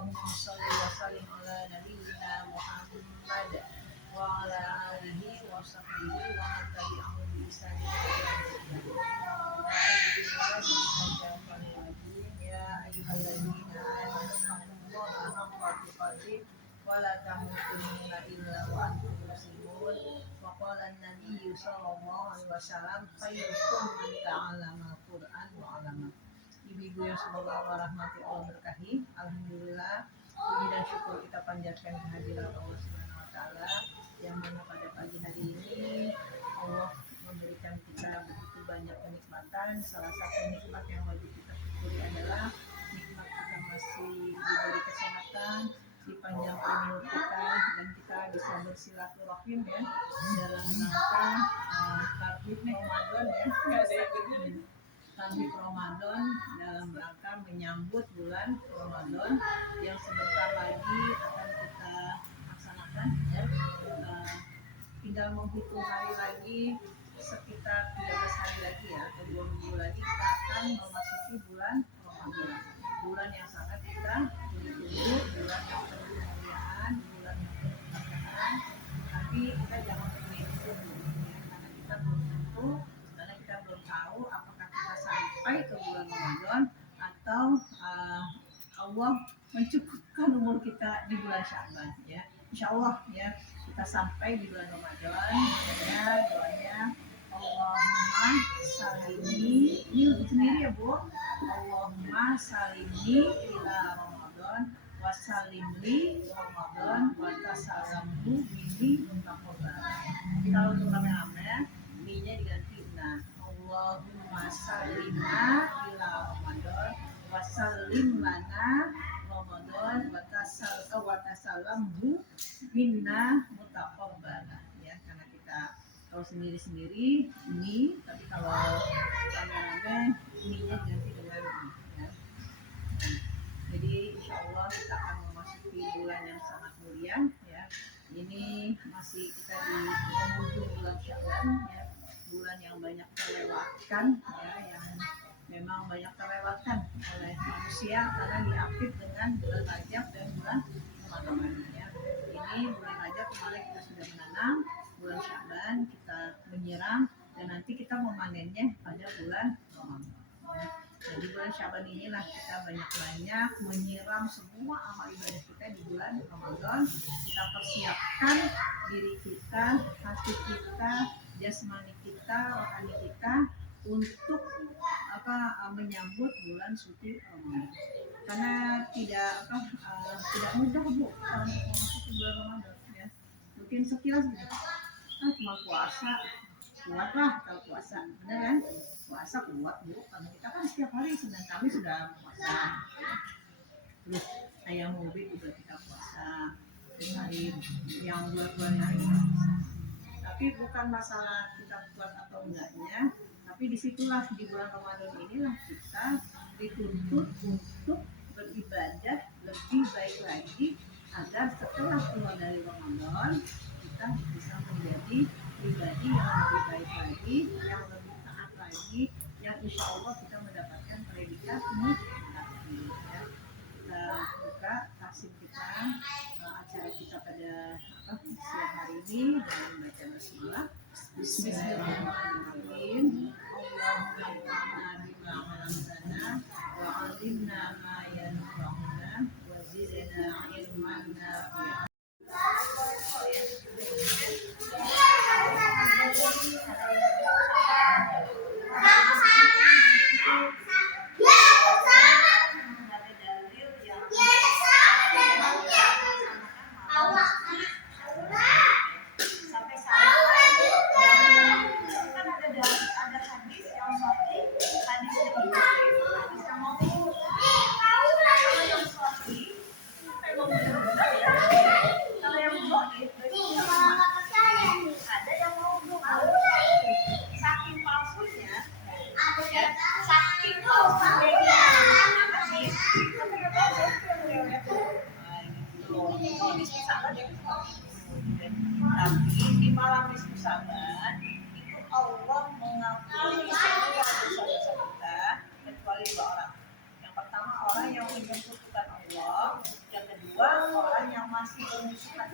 Allahumma sholli wa sallim ala nabiyyina Muhammad wa ala alihi wa sahbihi wa man tabi'ahum bi ihsan ya ayyuhalladzina amanu taqullaha haqqa tuqatih wa la tamutunna illa wa antum muslimun. Wa qala an-nabiyyu sallallahu alaihi wasallam khairukum man ta'allama al-Qur'an wa 'allama. Ibu-ibu yang semoga Allah rahmati, Allah berkahi. Alhamdulillah, puji dan syukur kita panjatkan kehadiran Allah Subhanahu wa taala yang mana pada pagi hari ini Allah memberikan kita begitu banyak kenikmatan. Salah satu nikmat yang wajib kita syukuri adalah nikmat kita masih diberi kesehatan, dipanjangkan umur kita, dan kita bisa bersilaturahim ya dalam rangka Tarhib Ramadan ya. Tarhib Ramadan dalam rangka menyambut bulan Ramadan yang sebentar lagi akan kita laksanakan ya. Tinggal menghitung hari lagi sekitar 13 hari lagi ya, atau 2 minggu lagi kita akan memasuki bulan Ramadan. Bulan yang sangat kita tunggu, bulan yang penuh kemuliaan, bulan yang penuh keberkahan. Tapi kita jangan menghitung ya, karena kita belum tentu, karena kita belum tahu apakah kita sampai ke bulan Ramadan atau Allah mencukupkan umur kita di bulan Sya'ban ya. Insya Allah ya kita sampai di bulan Ramadan ya. Doanya Allahumma salini, ini untuk sendiri ya Bu. Allahumma salini ila Ramadan wa salimli Ramadan wa tasalamhu mini muntaqabbal. Jadi kalau untuk rame-rame mi-nya diganti nah. Allahumma salimna ila Ramadan wa salim lana Ramadan wa tasalamhu minna muntaqabbal ya. Karena kita kalau sendiri-sendiri mi, tapi kalau rame-rame mi-nya diganti dengan mi ya. Jadi insya Allah kita akan memasuki bulan yang sangat mulia ya. Ini masih kita di penghujung bulan Sya'ban ya, bulan yang banyak terlewatkan ya, yang memang banyak terlewatkan oleh manusia karena diapit dengan bulan Rajab dan bulan Ramadan ya. Ini bulan Rajab kemarin kita sudah menanam, bulan Sya'ban kita menyiram, dan nanti kita memanennya pada bulan Ramadan ya. Jadi bulan Sya'ban inilah kita banyak-banyak menyiram semua amal ibadah kita di bulan Ramadan. Kita persiapkan diri kita, hati kita, jasmani kita, rohani kita untuk menyambut bulan suci Ramadan. Karena tidak mudah Bu kalau memasuki bulan Ramadan ya. Mungkin sekilas gitu. Cuma puasa, kuat lah kalau puasa, benar kan? Puasa kuat Bu, karena kita kan setiap hari Senin Kamis sudah puasa. Terus ayam unggun juga kita puasa. Terus hari yang bulan-bulan hari kita puasa. Tapi bukan masalah kita kuat atau enggaknya, tapi disitulah di bulan Ramadan inilah kita dituntut untuk beribadah lebih baik lagi agar setelah keluar dari Ramadan kita bisa menjadi pribadi yang lebih baik lagi, yang lebih taat lagi, yang insya Allah kita mendapatkan predikat muttaqin ya. Kita buka tafsir kita, acara kita pada siang hari ini dengan baca basmalah. Bismillahirrahmanirrahim. Allahumma infa'na bima 'allamtana wa 'allimna ma yanfa'una wa zidna ilman nafi'an. Tapi di malam nisfu Sa'ban itu Allah mengampuni semua dosa-dosa kita kecuali 2 orang. Yang pertama orang yang menyebutkan Allah, masih bermusuhan.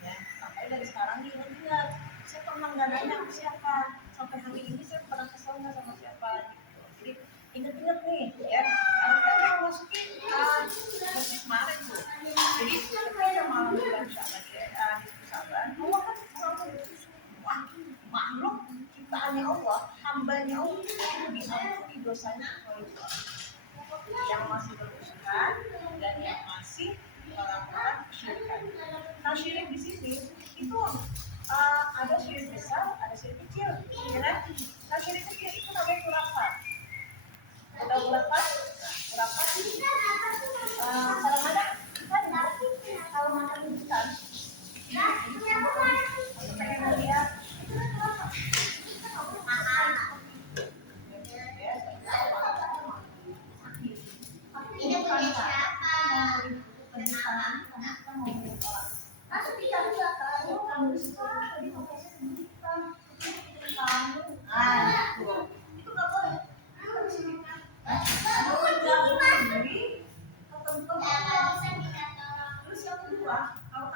Ya, sampai dari sekarang diingat-ingat, saya pernah nggak nanya sama siapa, sampai hari ini saya pernah kesel nggak sama siapa gitu. Jadi ingat-ingat nih, ya. Harusnya yang masukin dari kemarin tuh. Jadi ketika malam bulan Syaban ya, Syaban, Allah kan selalu semua makhluk ciptaannya Allah, hambanya Allah itu diampuni dosanya oleh Allah. Yang masih bermusuhan dan yang masih melakukan kesyirikan. Nah, syirik di sini itu ada syirik besar, ada syirik kecil, ya kan? Nah, syirik kecil itu namanya khurafat. Udah khurafat, khurafat. Kadang-kadang kita kalau makan instan, pengen lihat itu kan khurafat. Kita nggak boleh makan. Ini bukan terus yang kedua, kalau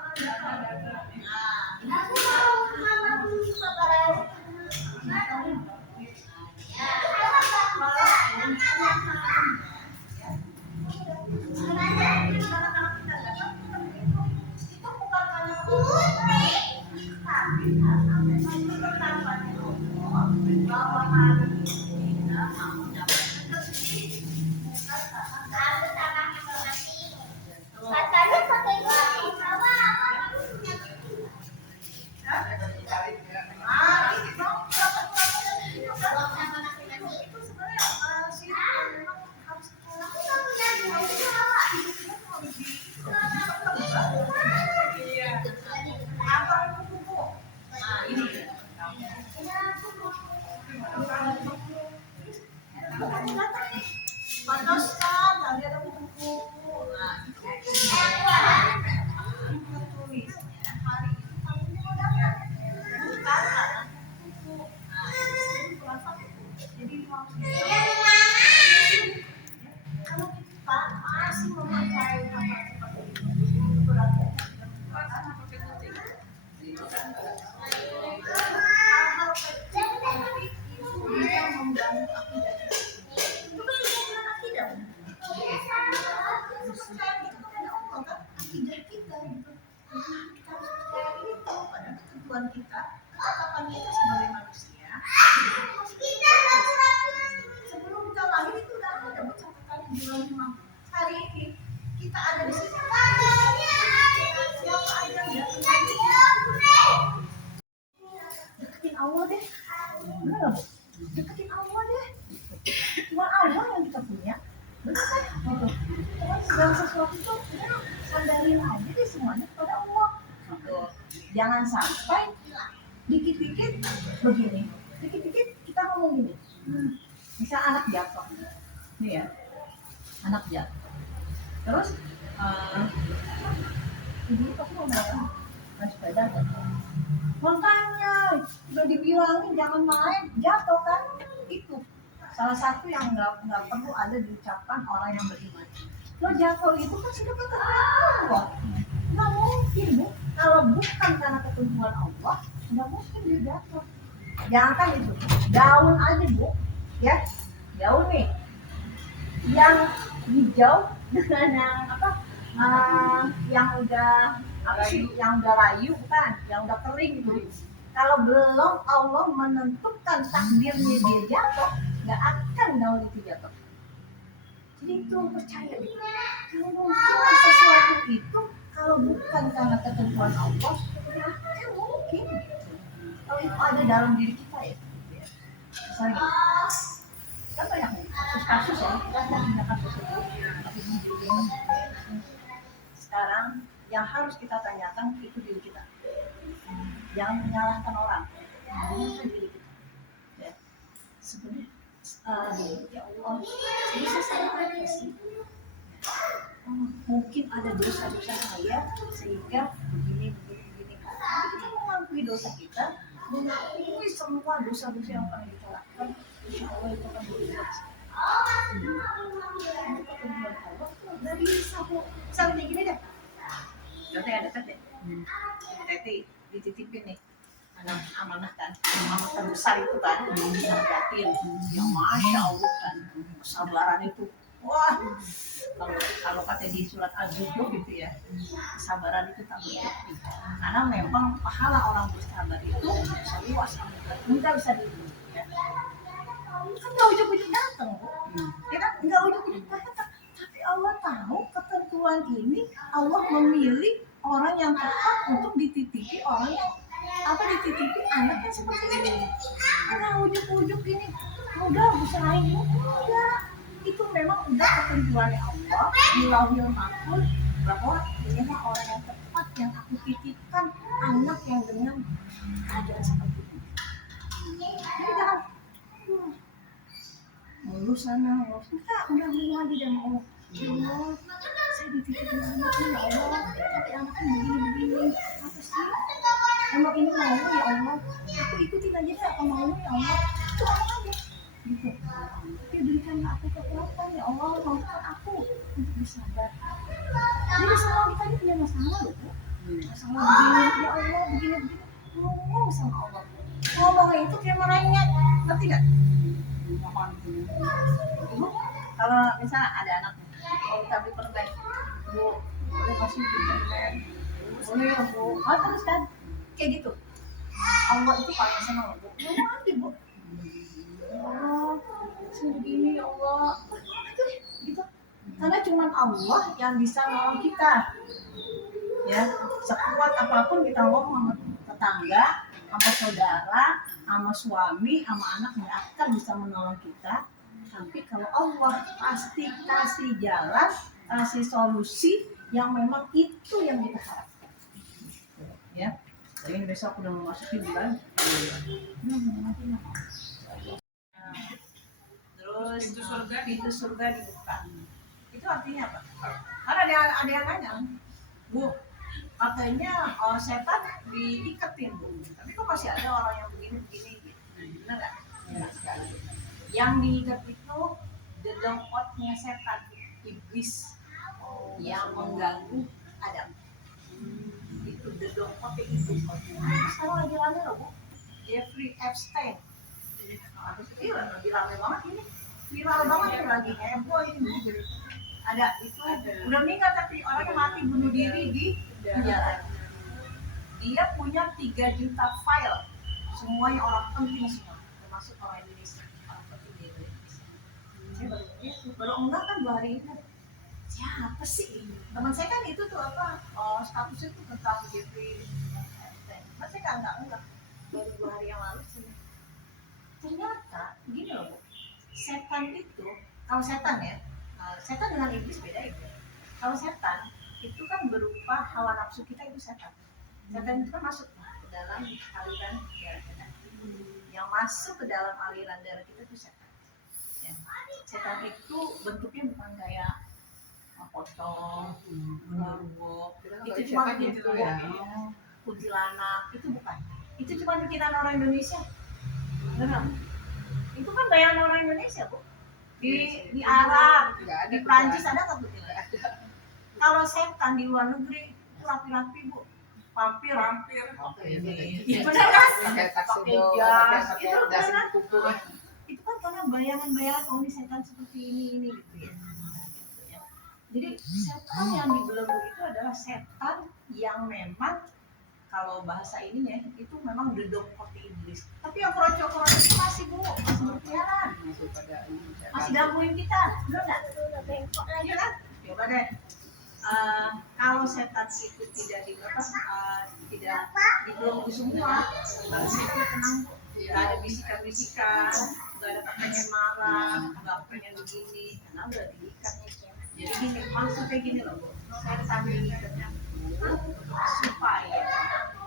tangan kita, ketetapan kita sebagai manusia. Sebelum kita lahir itu udah ada catatan di dalam rumah. Hari ini kita ada di sini. Siapa aja yang deketin Allah deh. Bener, deketin Allah deh. Cuma Allah yang kita punya. Bener kan? Segala sesuatu itu sandarin aja deh semuanya kepada Allah. Jangan sampai dikit-dikit begini, dikit-dikit kita ngomong gini. Misal anak jatuh, nih ya, anak jatuh. Terus, ibu pasti mau main sepeda kan? Makanya udah dibilangin jangan main, jatuh kan? Itu salah satu yang nggak perlu ada diucapkan orang yang beriman. Lo jatuh itu kan sudah ketahuan. Nggak mungkin bu, kalau bukan karena ketentuan Allah, nggak mungkin dia jatuh. Jangan kan itu, daun aja bu, ya, daun nih, yang hijau dengan yang apa, yang udah apa sih, yang udah layu bukan, yang udah kering gitu. Kalau belum Allah menentukan takdirnya dia jatuh, nggak akan daun itu jatuh. Jadi itu percaya, kalau mungkin sesuatu itu kalau bukan karena ketentuan Allah, ya mungkin. Kalau itu ada dalam diri kita ya, misalnya, kan banyak kasus-kasus ya, banyak kasus itu. Sekarang yang harus kita tanyakan itu diri kita, jangan menyalahkan orang, menyalahkan diri kita. Ya, sebenarnya, ya Allah, bisa saya refleksi. Mungkin ada dosa-dosa saya sehingga begini. Kita mengakui dosa kita, mengakui semua dosa-dosa yang pernah kita lakukan, insya Allah itu akan berubah. Itu ketentuan Allah dari satu sampai gini deh. Berarti ada tete. Tete dititipin nih. Amanah kan, amanah terbesar itu kan, batin yang masya Allah kan, kesabaran itu, wah, kalau kata di surat Az-Zukhruf gitu ya, kesabaran itu tak berhenti, karena memang pahala orang bersabar itu seluas enggak bisa dihitung, ya. Kan nggak ujuk-ujuk datang, Bu. Ya kan nggak ujuk-ujuk datang, tapi Allah tahu ketentuan ini, Allah memilih orang yang tepat untuk dititipi orang yang dititipi anaknya seperti ini. Nggak ujuk-ujuk ini udah usahainya enggak, itu memang udah ketentuannya Allah di Lauhul Mahfuz bahwa ini orang yang tepat yang aku titipkan anak yang dengan keadaan seperti ini. Jadi jangan mulus sana, enggak, udah mulai aja dan Allah. Ya Allah, saya dititipin anak ini ya Allah, tapi anaknya begini-begini, apa sih? Emang ini mau ya Allah, aku ikutin aja deh apa mau ya Allah, itu aja gitu. Tapi berikanlah aku kekuatan ya Allah, mampukan aku untuk bersabar. Jadi semua kita ini punya masalah loh, masalah begini, ya Allah begini-begini, ngomong sama Allah, ngomongnya itu kayak merengek, ngerti nggak? Mohon ibu, kalau misalnya ada anak mau kita beli permen, Bu, boleh kasih permen, boleh ya Bu, terus kan kayak gitu. Allah itu paling senang Bu, mati Bu, Allah segini ya Allah, gitu. Karena cuma Allah yang bisa nolong kita, ya. Sekuat apapun kita ngomong sama tetangga, sama saudara, sama suami, sama anak nggak akan bisa menolong kita. Tapi kalau Allah pasti kasih jalan, kasih solusi yang memang itu yang kita harapkan. Ya, jadi besok udah memasuki bulan. Terus pintu surga dibuka. Itu artinya apa? Karena ada yang nanya, Bu, katanya setan diiketin Bu, tapi kok masih ada orang yang begini-begini? Benar nggak? Benar sekali. Yang diikat itu dedengkotnya setan, iblis yang mengganggu Adam. Itu dedengkotnya iblis. Sekarang lagi rame loh Bu, Jeffrey Epstein. Iya, lagi rame banget ini, viral banget nih, lagi heboh ini. Ada itu udah meninggal tapi orangnya mati bunuh diri di penjara. Dia punya 3 juta file, semuanya orang penting semua, termasuk orang Indonesia, orang penting di Indonesia. Saya baru enggak kan 2 hari ini. Siapa sih? Teman saya kan itu tuh apa? Statusnya tuh tentang Jeffrey Epstein. Mas saya kan enggak baru 2 hari yang lalu sih. Ternyata gini loh Bu, setan itu, kalau setan ya, setan dengan iblis beda itu. Kalau setan itu kan berupa hawa nafsu kita, itu setan. Setan itu kan masuk ke dalam aliran darah kita. Yang masuk ke dalam aliran darah kita itu setan. Ya. Setan itu bentuknya bukan kayak pocong, genderuwo, itu cuma gitu ya. Kuntilanak, itu bukan. Itu cuma bikinan orang Indonesia. Benar. Itu kan bayangan orang Indonesia Bu. Di Arab, di Prancis ada nggak Bu? Kalau setan di luar negeri itu rapi-rapi Bu, vampir. Iya benar kan? Pakai jas, itu kan karena bayangan-bayangan ini setan seperti ini gitu ya. Jadi setan yang dibelenggu itu adalah setan yang memang kalau bahasa ininya itu memang dedengkot iblis. Tapi yang kroco-kroco itu masih Bu, masih berkeliaran, masih gangguin kita, benar nggak? Udah bengkok lagi kan? Coba deh. Kalau setan itu tidak tidak dibelenggu semua, baru itu tenang, nggak ada bisikan-bisikan, nggak ada pengen marah, nggak pengen begini, karena udah diikatnya. Jadi gini, maksudnya gini loh Bu, saya sambil ikatnya supaya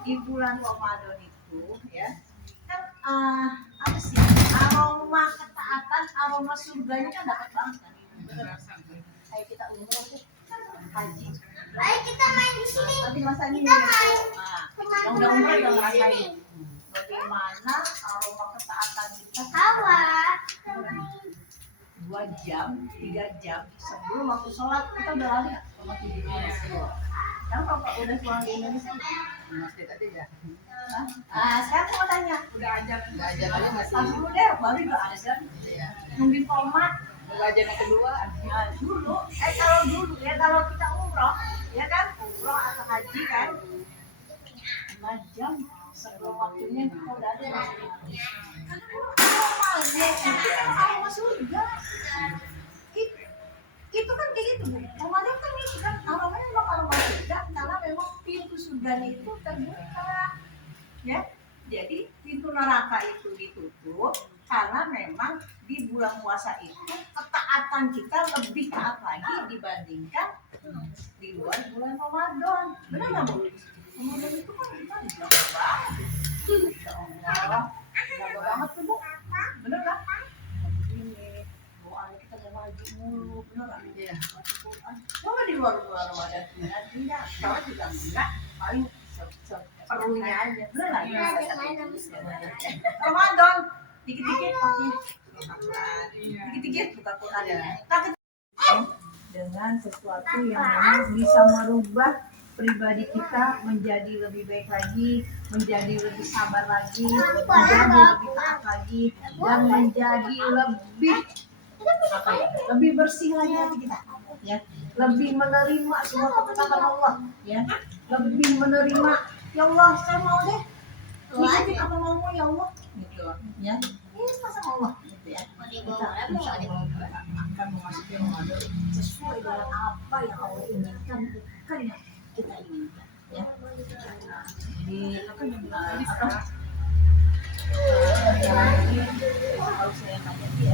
di bulan Ramadan itu ya kan apa sih, aroma ketaatan, aroma surganya kan dapat banget kan. Kayak kita umroh tuh haji, ayo kita main di sini, nanti masanya kita main, yang udah umroh yang ngerasain bagaimana aroma ketaatan kita. 2 jam, 3 jam sebelum waktu sholat kita udah lari sama tidurnya. Kamu kalau udah pulang di Indonesia? Masjid tadi ya. Sekarang mau tanya. Udah ajar aja masih. Dulu deh, baru udah azan. Iya. Nungguin komat. Udah ajar yang kedua. Nah, dulu, kalau dulu ya kalau kita umroh, ya kan umroh atau haji kan, 5 jam sebelum waktunya kita udah ada. Karena normal deh, kalau masuk surga. Itu kan kayak gitu, Bu. Ramadan kan itu kan awalnya memang aroma surga karena memang pintu surganya itu terbuka, ya. Jadi pintu neraka itu ditutup karena memang di bulan puasa itu ketaatan kita lebih taat lagi dibandingkan di luar bulan Ramadan. Benar nggak, Bu? Ramadan itu kan kita jaga banget. Insya Allah, jaga banget tuh, Bu. Benar nggak? Ini doanya kita mau ngaji mulu, benar nggak? Iya. Coba di luar Ramadan tidak, kalau juga enggak, paling perlunya aja, benar nggak? Ramadan dikit-dikit pasti dikit-dikit buka Quran dengan sesuatu yang memang bisa merubah pribadi kita menjadi lebih baik lagi, menjadi lebih sabar lagi, menjadi lebih taat lagi, dan menjadi lebih apa ya, lebih bersih lagi hati kita, ya, lebih menerima semua ketetapan Allah, ya, lebih menerima, ya Allah saya mau deh, ikutin apa maumu ya Allah, gitu, ya, ini pasang Allah, gitu ya, kita insya Allah akan memasuki Ramadan sesuai dengan apa yang Allah inginkan, bukan yang kita inginkan, ya. Jadi apa kalau saya tanya dia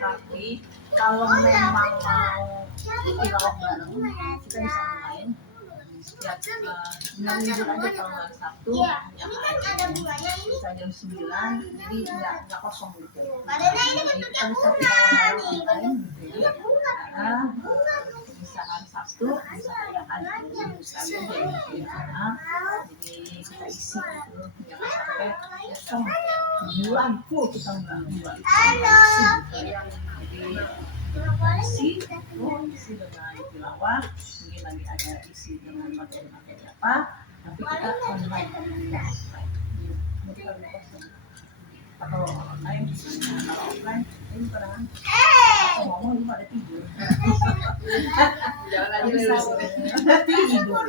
tapi kalau memang mau tilawah bareng kita bisa main setiap hari libur aja kalau hari Sabtu bisa jam 9 jadi nggak kosong gitu. Kita bisa tilawah bareng gitu ya. Karena bisa hari Sabtu bisa ada haji sekalian di sana jadi kita isi gitu jangan sampai kosong bulan full kita nggak buat isi isi dengan tilawah mungkin lagi ada isi dengan materi-materi apa tapi kita online kalau online kalau offline ini pernah ngomong lu pada tidur Jangan aja tidur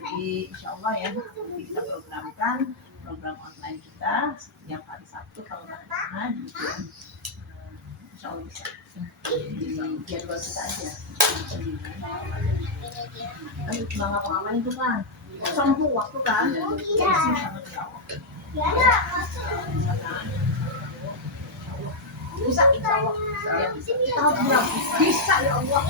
jadi insya Allah ya kita programkan program online kita setiap hari Sabtu kalau nggak pernah gitu ya insya Allah bisa jadwal kita aja kan nggak ngapa-ngapain itu kan kosong tuh waktu kan isi sama tilawah bisa insya Allah ya. Kita harus bilang bisa ya Allah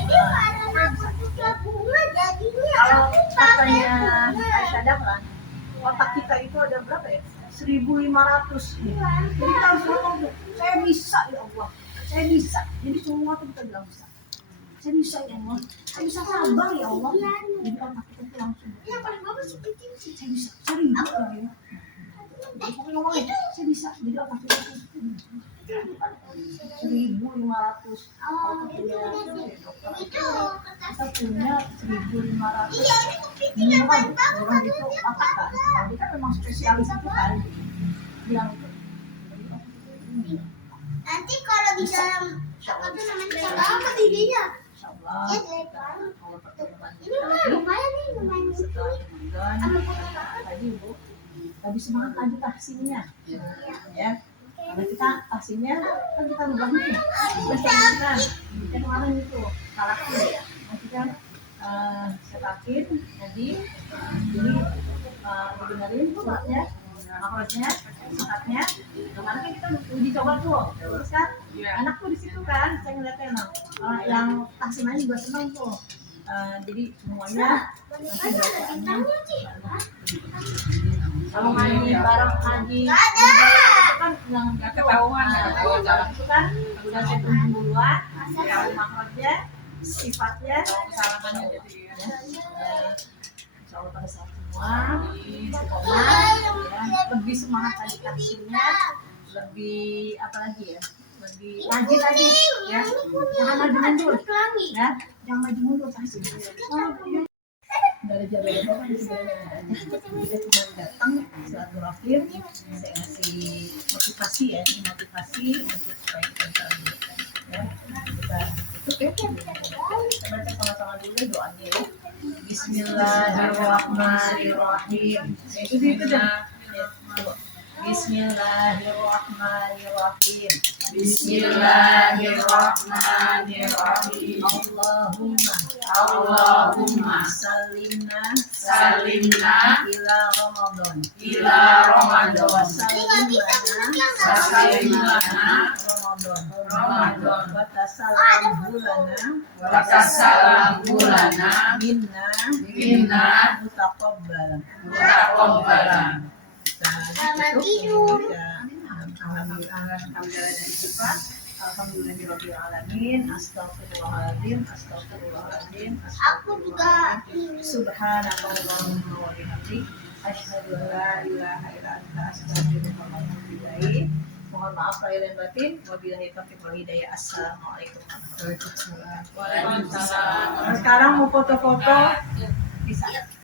kalau katanya Aisyah Dahlan otak kita itu ada berapa ya 1.500 jadi kita harus ngomong tuh saya bisa ya Allah saya bisa jadi semua tuh kita bilang bisa saya bisa ya Allah saya bisa sabar ya Allah jadi otak kita tuh langsung saya bisa saya ribut ya pokoknya ngomongin saya bisa jadi otak kita tuh 1.500 kalau punya dokter kita punya 1.500 minuman orang itu apa kan kalau kita memang spesialis itu kan bilang itu nanti kalau di dalam apa tuh namanya apa tidinya insyaallah kalau pertemuan ini lumayan nih lumayan setelah Ramadan tadi Bu lebih semangat lagi tahsinnya ya karena kita tahsinnya kan kita rubah nih bersama kita kemarin itu karakter ya maksudnya setakin jadi dibenerin suratnya makrotnya sukatnya kemarin kan kita uji coba tuh terus kan anak tuh di situ kan saya ngeliatnya yang tahsinannya juga seneng tuh jadi semuanya nanti bacaannya kalau ngaji bareng ngaji itu kan yang ketahuan itu kan udah saya tunggu duluan yang makrotnya sifatnya kesalahannya jadi Allah pada saat semua istiqomah ya, lebih semangat lagi kajiannya, lebih apa lagi ya, lebih rajin lagi ya, jangan maju mundur ya, jangan maju mundur pasti. Dari jalan bapak di sebenarnya kita cuma datang silaturahim, saya ngasih motivasi ya, motivasi untuk supaya kita bisa lanjutkan ya. Kita tutup ya, kita baca sama-sama dulu doanya ya. Bismillahirrahmanirrahim. Itu dah. Bismillahirrahmanirrahim. Bismillahirrahmanirrahim. Allahumma salimna ila Ramadan. Salim lana Ramadan. Wa tasalam bulana minna mutaqabbalan. Selamat tidur. Alhamdulillahirrahmanirrahim. Astagfirullahaladzim. Aku juga. Subhanallahumma wa bihamdik. Asyhadu an la ilaha illa anta astaghfiruka wa atubu ilaik. Mohon maaf lahir dan batin. Wabillahi taufiq wal hidayah. Assalamualaikum warahmatullahi wabarakatuh. Waalaikumsalam. Sekarang mau foto-foto bisa.